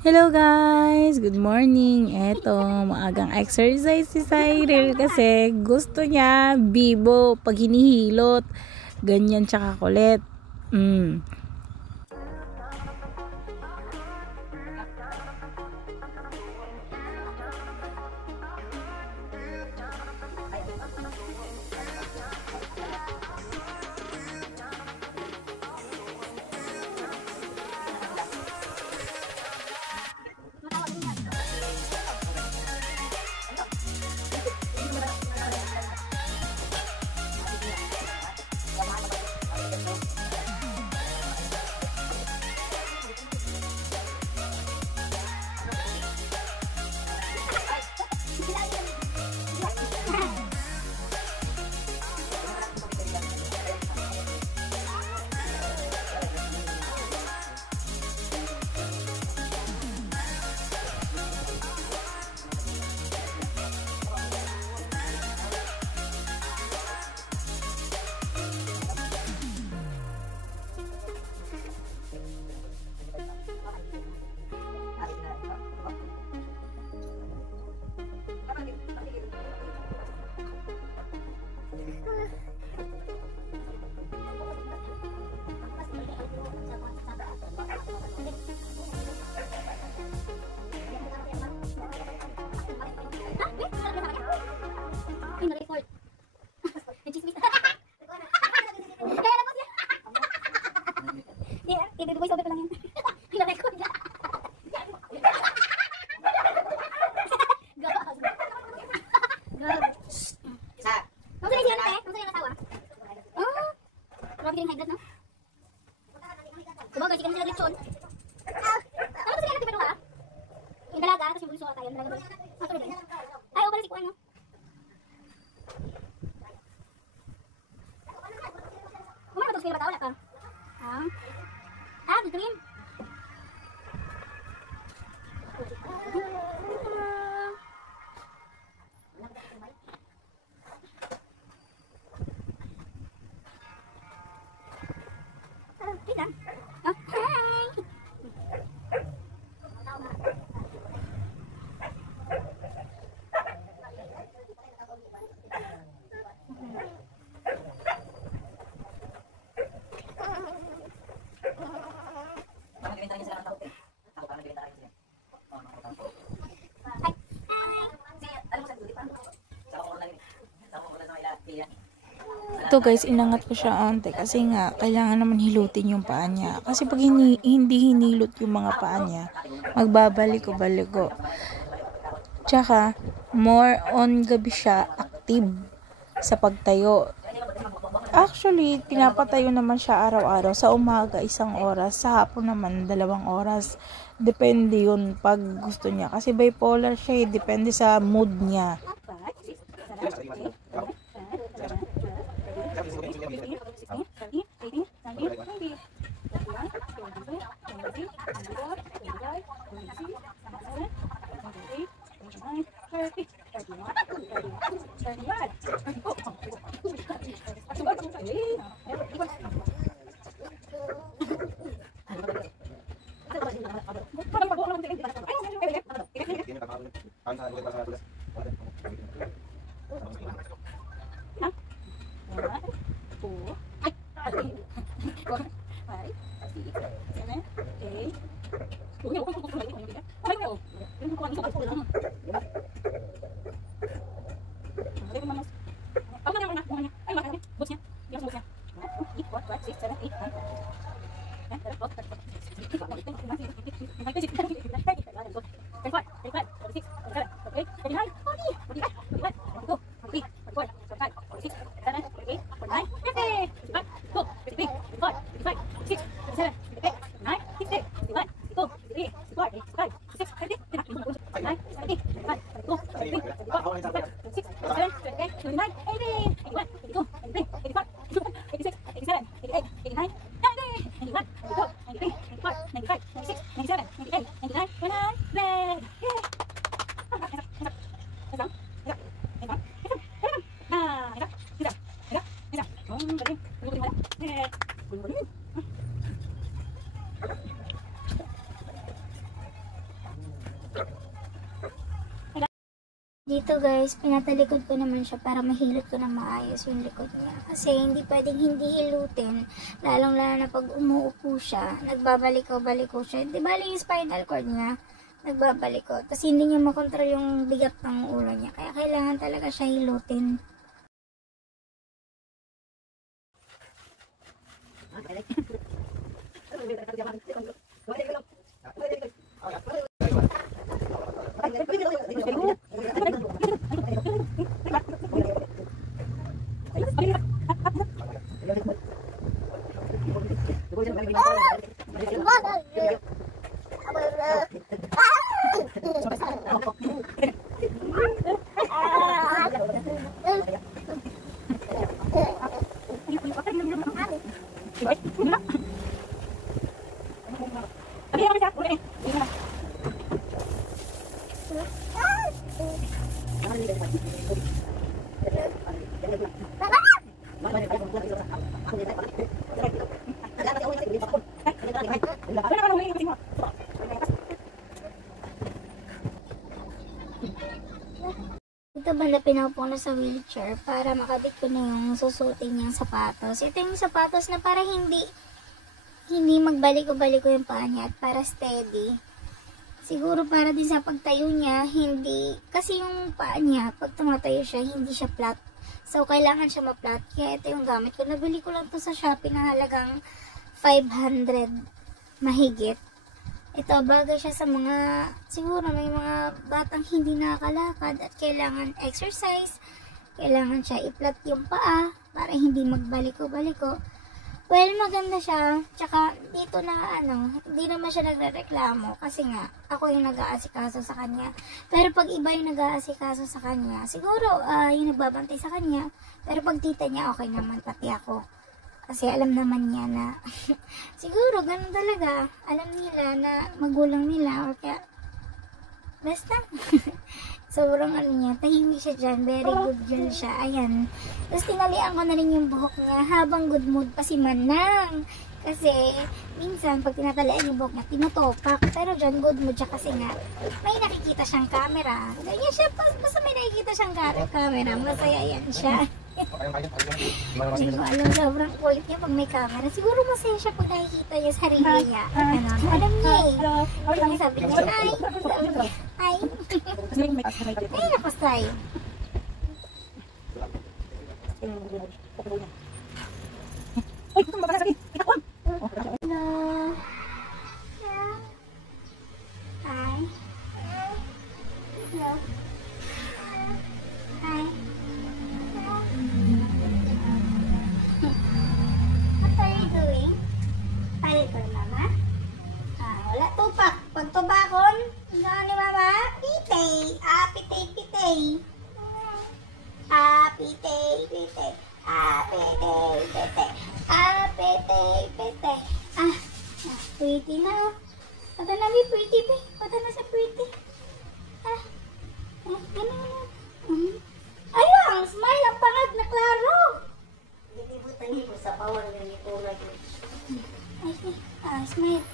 Hello guys! Good morning! Eto, maagang exercise si Cyril kasi gusto niya bibo pag hinihilot. Ganyan tsaka kulit. Voice over ko lang yan. Hila-record ka. Isa. Kamusta na yung sila, te? Kamusta na yung asawa? Oh, grabe ka yung high blood, no? Sabagay, siya kami sila glitson. Ano ba sila natin pero ka? Yung dalaga, tapos yung bunso ka tayo. Yung dalaga. Ay, o pala si Kuan, no? Kumana ba ito sila ba tao? Wala ka? Good dream. Ito guys, inangat ko siya ante kasi nga kailangan naman hilutin yung paa niya. Kasi pag hindi hinilot yung mga paa niya, magbabalik-balik. Tsaka, more on gabi siya active sa pagtayo. Actually, pinapatayo naman siya araw-araw. Sa umaga, 1 oras. Sa hapon naman, 2 oras. Depende yun pag gusto niya. Kasi bipolar siya, depende sa mood niya. Dito guys, pinatalikod ko naman siya para mahilot ko na maayos yung likod niya. Kasi hindi pwedeng hindi hilutin. Lalong-lalo na pag umuupo siya, nagbabalik-balik siya. Di bali yung spinal cord niya, nagbabalik-o. Tapos hindi niya makontrol yung bigat ng ulo niya. Kaya kailangan talaga siya hilutin. Ito banda pinaupo na sa wheelchair para makabit ko na yung susutin niyang sapatos. Ito yung sapatos na para hindi magbalik-balik yung paa niya at para steady. Siguro para din sa pagtayo niya, hindi, kasi yung paa niya, pag tumatayo siya, hindi siya flat. So, kailangan siya ma-flat. Kaya ito yung gamit ko. Nabili ko lang to sa Shopee na halagang 500 mahigit. Ito, bagay siya sa mga, siguro may mga batang hindi nakakalakad at kailangan exercise. Kailangan siya i-flat yung paa para hindi magbalik-baliko. Well, maganda siya. Tsaka, dito na hindi naman siya nagre-reklamo kasi nga, ako yung nag-aasikaso sa kanya. Pero pag iba yung nag-aasikaso sa kanya, siguro, yung nagbabantay sa kanya. Pero pag tita niya, okay naman, pati ako. Kasi alam naman niya na, siguro, ganun talaga. Alam nila na magulang nila, or kaya, basta. Sobrang niya, tahimik siya dyan. Very good girl siya. Ayan. Tapos tinalian ko na rin yung buhok niya habang good mood pa si Manang. Kasi, minsan, pag tinatalian yung buhok niya, tinutopak. Pero dyan, good mood siya kasi nga, may nakikita siyang camera. Ganyan siya, basta may nakikita siyang camera, masaya yan siya. Hindi ko alam, sobrang kulit niya pag may camera. Siguro masaya siya pag nakikita niya sarili niya. Alam niya eh. Sabi niya, hi. Sabi niya, hi. Ay, napasay. Hello. Hi. Hello. Hi. What are you doing? Tayo ko na, Mama. Wala tupak. Pag tubakon, saan ni Mama? Pitay. Pitay, pitay. Pitay, pitay. Pitay, pitay. Pitay, pitay. Pretty na. Pata na mi pretty, be. Pata na sa pretty. Ganun. Ayun, smile ang pangag na klaro. Dilibutan niyo sa power na nito lagi. Ay, smile.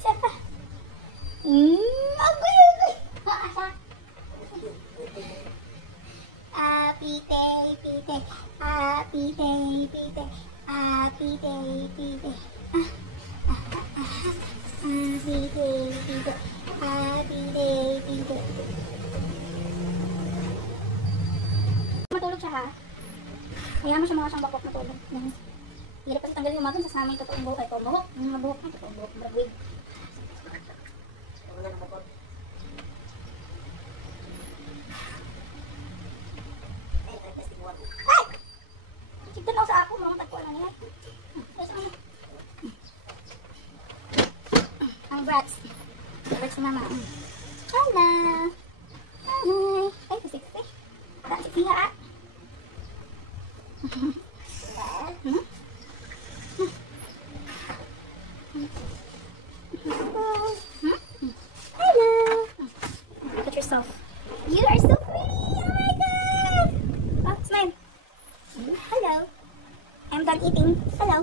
Siapa? Agoy. Pitay, pitay. Pitay, pitay. Pitay, pitay. Pitay, pitay. Pitay, pitay. Matulog siya ha. Kaya mo siya mga siyang bakok matulog. Hirap kasi tanggalin yung magan, sasama yung totoong buhok. Ay, totoong buhok. Yung mga buhok na, totoong buhok. Maragwig. Ay! Sigdan ako sa ako, mga tagpo lang yan. Ang brats. Brats si Mama. Hello! Hi! Ay, kasiksi. Kasiksi nga ah. Hello! Look at yourself. You are so pretty! Oh my god! Oh, smile. Hello. I'm done eating. Hello.